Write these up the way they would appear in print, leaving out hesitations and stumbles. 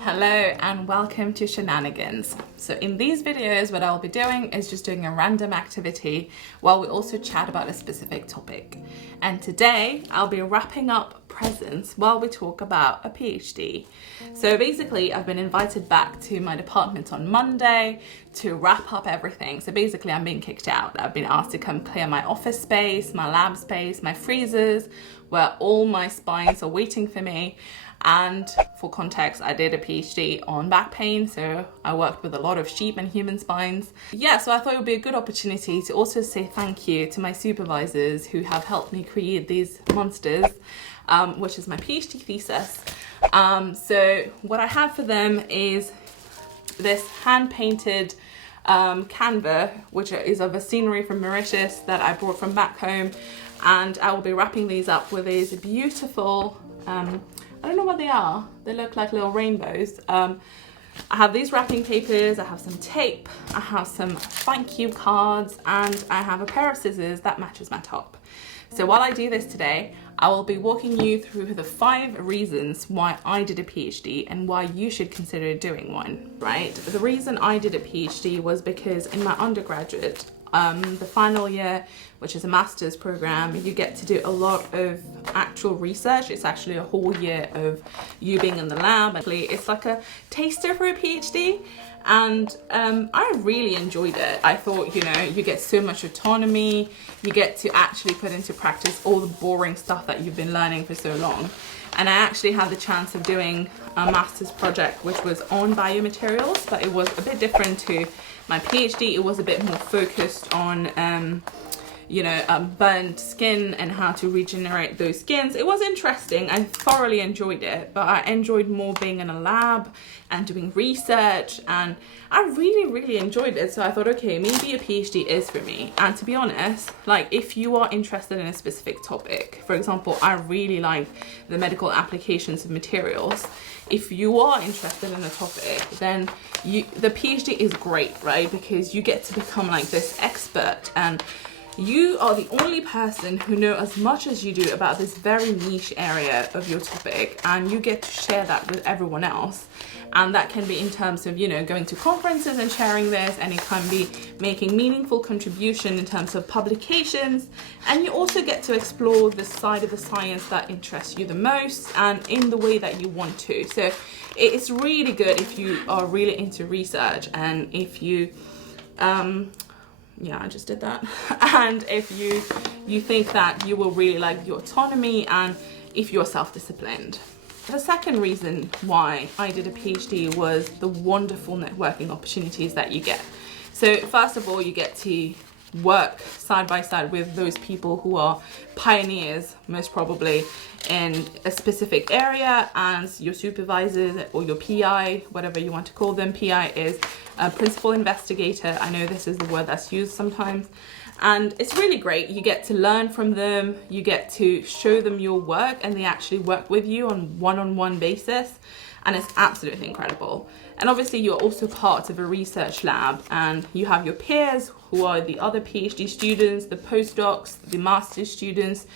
Hello and welcome to Sheenanigans. So in these videos, what I'll be doing is just doing a random activity while we also chat about a specific topic. And today I'll be wrapping up presents while we talk about a PhD. So basically I've been invited back to my department on Monday to wrap up everything. So basically I'm being kicked out. I've been asked to come clear my office space, my lab space, my freezers, where all my spines are waiting for me. And for context, I did a PhD on back pain, so I worked with a lot of sheep and human spines. Yeah, so I thought it would be a good opportunity to also say thank you to my supervisors who have helped me create these monsters, which is my PhD thesis. So what I have for them is this hand-painted canva, which is of a scenery from Mauritius that I brought from back home, and I will be wrapping these up with these beautiful I don't know what they are. They look like little rainbows. I have these wrapping papers, I have some tape, I have some thank you cards, and I have a pair of scissors that matches my top. So while I do this today, I will be walking you through the 5 reasons why I did a PhD and why you should consider doing one, right? The reason I did a PhD was because in my undergraduate, the final year, which is a master's program, you get to do a lot of actual research. It's actually a whole year of you being in the lab. It's like a taster for a PhD, and I really enjoyed it. I thought, you know, you get so much autonomy, you get to actually put into practice all the boring stuff that you've been learning for so long. And I actually had the chance of doing a master's project which was on biomaterials, but it was a bit different to my PhD. It was a bit more focused on burnt skin and how to regenerate those skins. It was interesting. I thoroughly enjoyed it, but I enjoyed more being in a lab and doing research, and I really enjoyed it. So I thought, okay, maybe a PhD is for me. And to be honest, like, if you are interested in a specific topic, for example, I really like the medical applications of materials. If you are interested in a topic, then the PhD is great, right? Because you get to become like this expert, and you are the only person who know as much as you do about this very niche area of your topic, and you get to share that with everyone else. And that can be in terms of, you know, going to conferences and sharing this, and it can be making meaningful contribution in terms of publications. And you also get to explore the side of the science that interests you the most and in the way that you want to. So it's really good if you are really into research, and if you yeah, I just did that. And if you think that you will really like your autonomy, and if you're self-disciplined. The second reason why I did a PhD was the wonderful networking opportunities that you get. So first of all, you get to work side by side with those people who are pioneers, most probably, in a specific area, and your supervisors or your PI, whatever you want to call them. PI is a principal investigator. I know this is the word that's used sometimes. And it's really great. You get to learn from them, you get to show them your work, and they actually work with you on one-on-one basis, and it's absolutely incredible. And obviously you're also part of a research lab, and you have your peers who are the other PhD students, the postdocs, the master's students.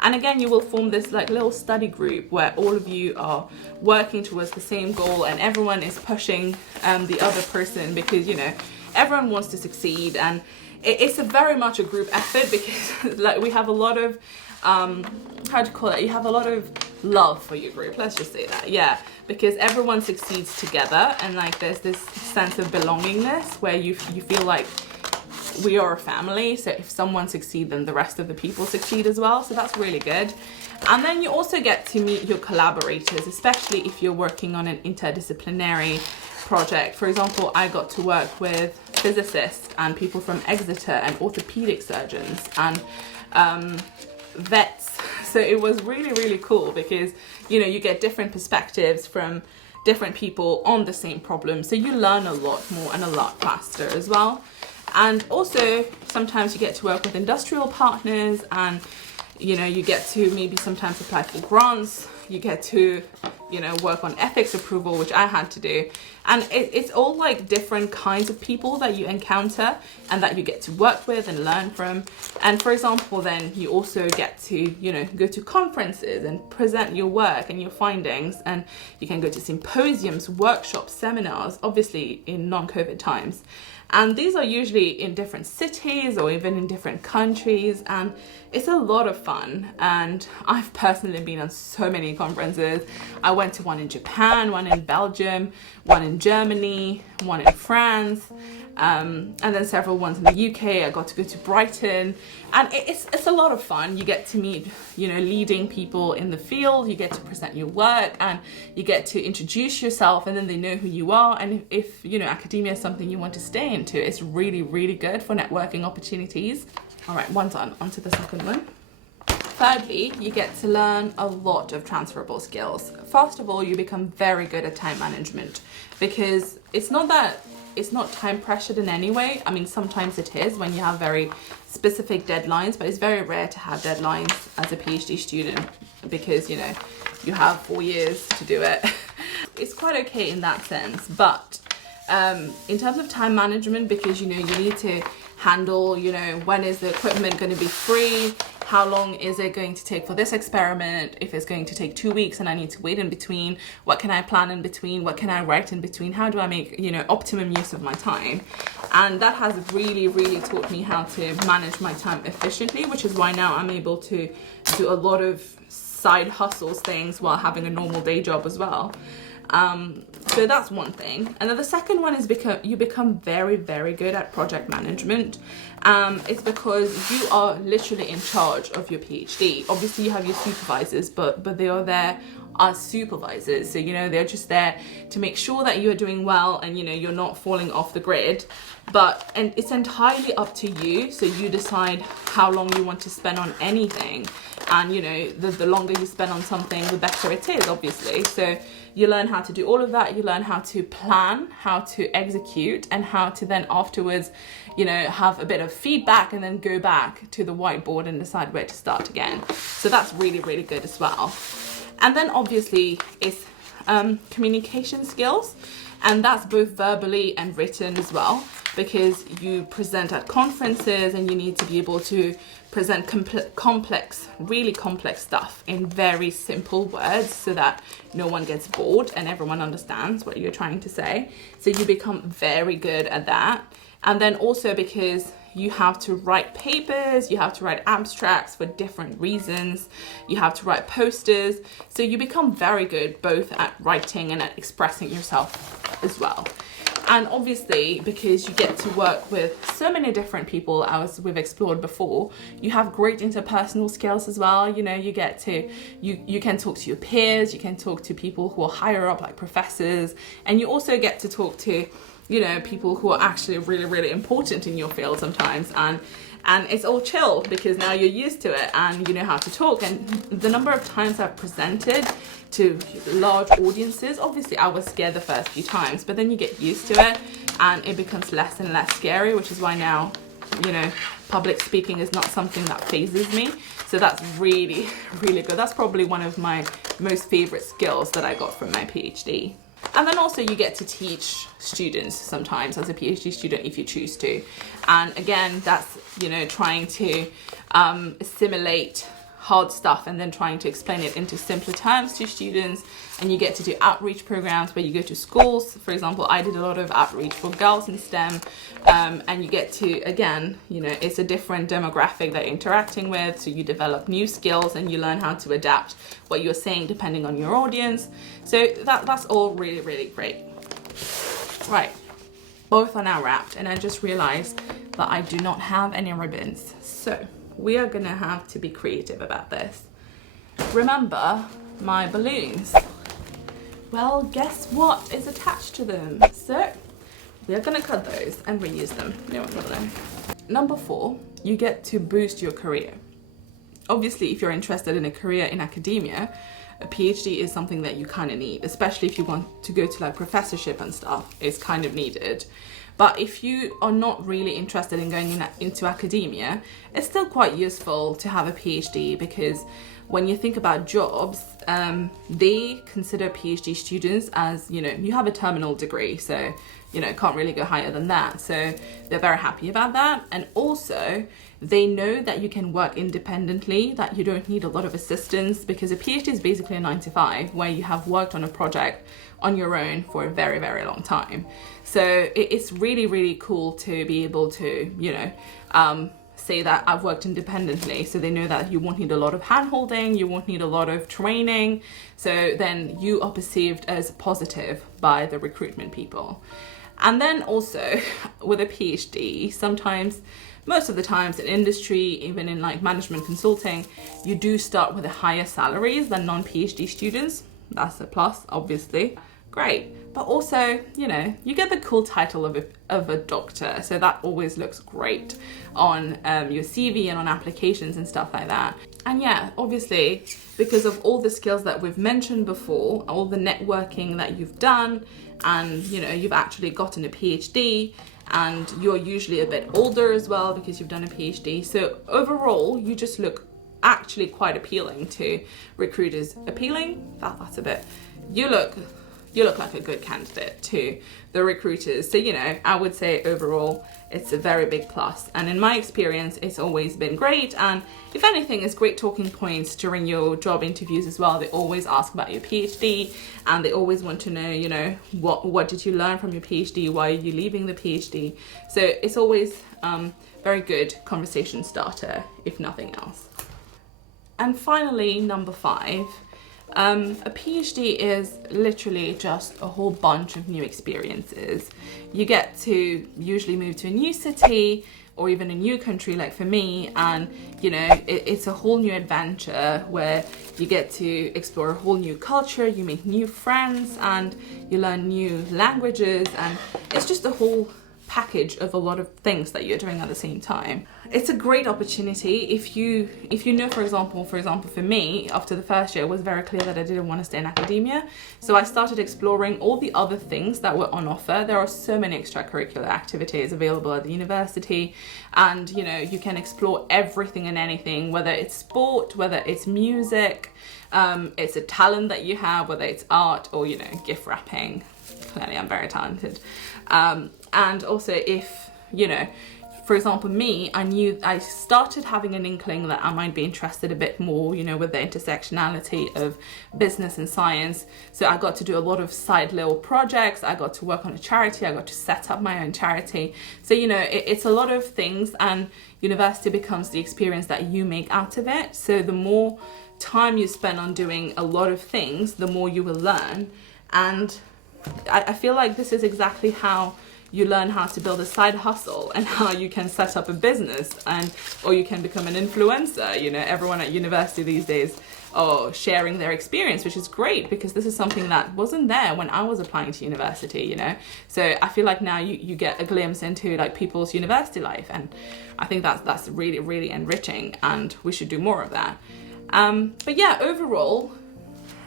And again, you will form this like little study group where all of you are working towards the same goal, and everyone is pushing the other person, because, you know, everyone wants to succeed. And it's a very much a group effort, because like we have a lot of you have a lot of love for your group, let's just say that. Yeah, because everyone succeeds together, and like there's this sense of belongingness where you feel like we are a family. So if someone succeeds, then the rest of the people succeed as well. So that's really good. And then you also get to meet your collaborators, especially if you're working on an interdisciplinary project. For example, I got to work with physicists and people from Exeter, and orthopedic surgeons, and vets. So it was really cool, because, you know, you get different perspectives from different people on the same problem. So you learn a lot more and a lot faster as well. And also sometimes you get to work with industrial partners, and, you know, you get to maybe sometimes apply for grants. you get to, you know, work on ethics approval, which I had to do. And it's all like different kinds of people that you encounter and that you get to work with and learn from. And for example, then you also get to, you know, go to conferences and present your work and your findings. And you can go to symposiums, workshops, seminars, obviously in non-COVID times. And these are usually in different cities or even in different countries, and it's a lot of fun. And I've personally been on so many conferences. I went to one in Japan, one in Belgium, one in Germany, one in France, and then several ones in the UK. I got to go to Brighton, and it's a lot of fun. You get to meet, you know, leading people in the field. You get to present your work, and you get to introduce yourself, and then they know who you are. And if you know, academia is something you want to stay into, it's really, really good for networking opportunities. All right, one done. On to the second one. Thirdly, you get to learn a lot of transferable skills. First of all, you become very good at time management, because it's not time pressured in any way. I mean, sometimes it is when you have very specific deadlines, but it's very rare to have deadlines as a PhD student, because, you know, you have 4 years to do it. It's quite okay in that sense, but in terms of time management, because, you know, you need to handle, you know, when is the equipment going to be free? How long is it going to take for this experiment? If it's going to take 2 weeks and I need to wait in between, what can I plan in between? What can I write in between? How do I make, you know, optimum use of my time? And that has really, really taught me how to manage my time efficiently, which is why now I'm able to do a lot of side hustles things while having a normal day job as well. So that's one thing. And then the second one is you become very, very good at project management. It's because you are literally in charge of your PhD. Obviously you have your supervisors, but they are there as supervisors. So, you know, they're just there to make sure that you're doing well and, you know, you're not falling off the grid. And it's entirely up to you. So you decide how long you want to spend on anything. And, you know, the longer you spend on something, the better it is, obviously. So you learn how to do all of that. You learn how to plan, how to execute, and how to then afterwards, you know, have a bit of feedback and then go back to the whiteboard and decide where to start again. So that's really, really good as well. And then obviously it's communication skills, and that's both verbally and written as well, because you present at conferences and you need to be able to present complex, really complex stuff in very simple words so that no one gets bored and everyone understands what you're trying to say. So you become very good at that. And then also because you have to write papers, you have to write abstracts for different reasons, you have to write posters. So you become very good both at writing and at expressing yourself as well. And obviously, because you get to work with so many different people, as we've explored before, you have great interpersonal skills as well. You know, you get to, you can talk to your peers, you can talk to people who are higher up, like professors, and you also get to talk to, you know, people who are actually really, really important in your field sometimes. And it's all chill because now you're used to it and you know how to talk. And the number of times I've presented to large audiences, obviously I was scared the first few times, but then you get used to it and it becomes less and less scary, which is why now, you know, public speaking is not something that phases me. So that's really, really good. That's probably one of my most favorite skills that I got from my PhD. And then also you get to teach students sometimes as a PhD student if you choose to. And again, that's, you know, trying to assimilate hard stuff and then trying to explain it into simpler terms to students. And you get to do outreach programs where you go to schools. For example, I did a lot of outreach for girls in STEM, and you get to, again, you know, it's a different demographic that you're interacting with, so you develop new skills and you learn how to adapt what you're saying depending on your audience. So that's all really, really great. Right, both are now wrapped, and I just realized that I do not have any ribbons. So we are gonna have to be creative about this. Remember my balloons? Well, guess what is attached to them? So we are gonna cut those and reuse them. No problem. Number 4, you get to boost your career. Obviously, if you're interested in a career in academia, a PhD is something that you kind of need, especially if you want to go to like professorship and stuff, it's kind of needed. But if you are not really interested in going into academia, it's still quite useful to have a PhD, because when you think about jobs, they consider PhD students as, you know, you have a terminal degree, so, you know, can't really go higher than that. So they're very happy about that. And also they know that you can work independently, that you don't need a lot of assistance, because a PhD is basically a 9 to 5 where you have worked on a project on your own for a very, very long time. So it's really, really cool to be able to, you know, say that I've worked independently, so they know that you won't need a lot of hand-holding, you won't need a lot of training, so then you are perceived as positive by the recruitment people. And then also with a PhD, sometimes, most of the times in industry, even in like management consulting, you do start with a higher salaries than non-PhD students. That's a plus, obviously. Great. But also, you know, you get the cool title of a doctor, so that always looks great on your CV and on applications and stuff like that. And yeah, obviously, because of all the skills that we've mentioned before, all the networking that you've done, and you know, you've actually gotten a PhD, and you're usually a bit older as well because you've done a PhD. So overall, you just look actually quite appealing to recruiters. Appealing? That's a bit. You look like a good candidate to the recruiters. So, you know, I would say overall, it's a very big plus. And in my experience, it's always been great. And if anything, it's great talking points during your job interviews as well. They always ask about your PhD, and they always want to know, you know, what did you learn from your PhD? Why are you leaving the PhD? So it's always very good conversation starter, if nothing else. And finally, number 5, a PhD is literally just a whole bunch of new experiences. You get to usually move to a new city or even a new country, like for me, and you know, it's a whole new adventure where you get to explore a whole new culture, you make new friends, and you learn new languages, and it's just a whole package of a lot of things that you're doing at the same time. It's a great opportunity if you know, for example for me, after the first year, it was very clear that I didn't want to stay in academia, so I started exploring all the other things that were on offer. There are so many extracurricular activities available at the university, and you know, you can explore everything and anything, whether it's sport, whether it's music, it's a talent that you have, whether it's art or, you know, gift wrapping. Clearly I'm very talented. And also, if, you know, for example, me, I started having an inkling that I might be interested a bit more, you know, with the intersectionality of business and science. So I got to do a lot of side little projects. I got to work on a charity. I got to set up my own charity. So, you know, it's a lot of things, and university becomes the experience that you make out of it. So the more time you spend on doing a lot of things, the more you will learn. And I feel like this is exactly how you learn how to build a side hustle and how you can set up a business, or you can become an influencer. You know, everyone at university these days are sharing their experience, which is great, because this is something that wasn't there when I was applying to university, you know. So I feel like now you get a glimpse into like people's university life, and I think that's really, really enriching, and we should do more of that. But yeah, overall,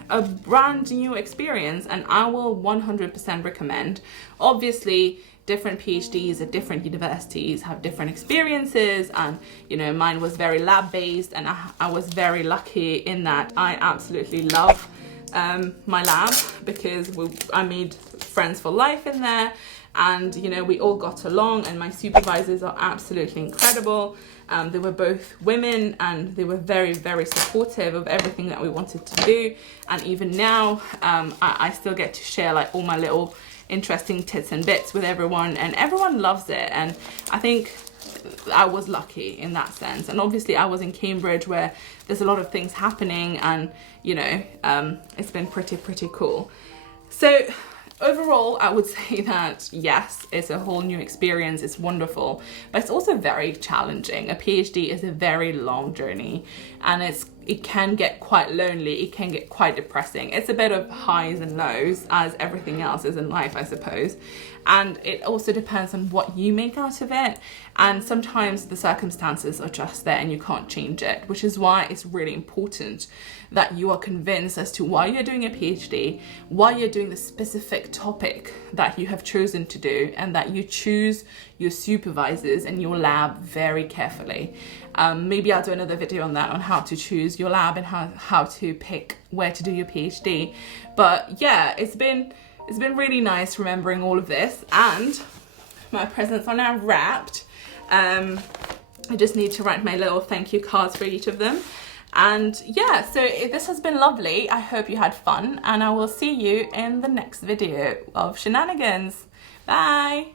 a brand new experience, and I will 100% recommend. Obviously, different PhDs at different universities have different experiences, and you know, mine was very lab based, and I was very lucky in that I absolutely love my lab, because I made friends for life in there, and you know, we all got along, and my supervisors are absolutely incredible. They were both women, and they were very, very supportive of everything that we wanted to do. And even now, I still get to share like all my little interesting tits and bits with everyone, and everyone loves it. And I think I was lucky in that sense. And obviously I was in Cambridge, where there's a lot of things happening, and you know, it's been pretty cool. So overall, I would say that yes, it's a whole new experience, it's wonderful, but it's also very challenging. A PhD is a very long journey, and it's it can get quite lonely, it can get quite depressing. It's a bit of highs and lows, as everything else is in life, I suppose. And it also depends on what you make out of it. And sometimes the circumstances are just there and you can't change it, which is why it's really important that you are convinced as to why you're doing a PhD, why you're doing the specific topic that you have chosen to do, and that you choose your supervisors and your lab very carefully. Maybe I'll do another video on that, on how to choose your lab and how to pick where to do your PhD. But yeah, it's been really nice remembering all of this, and my presents are now wrapped. I just need to write my little thank you cards for each of them. And yeah, so this has been lovely. I hope you had fun, and I will see you in the next video of Shenanigans. Bye.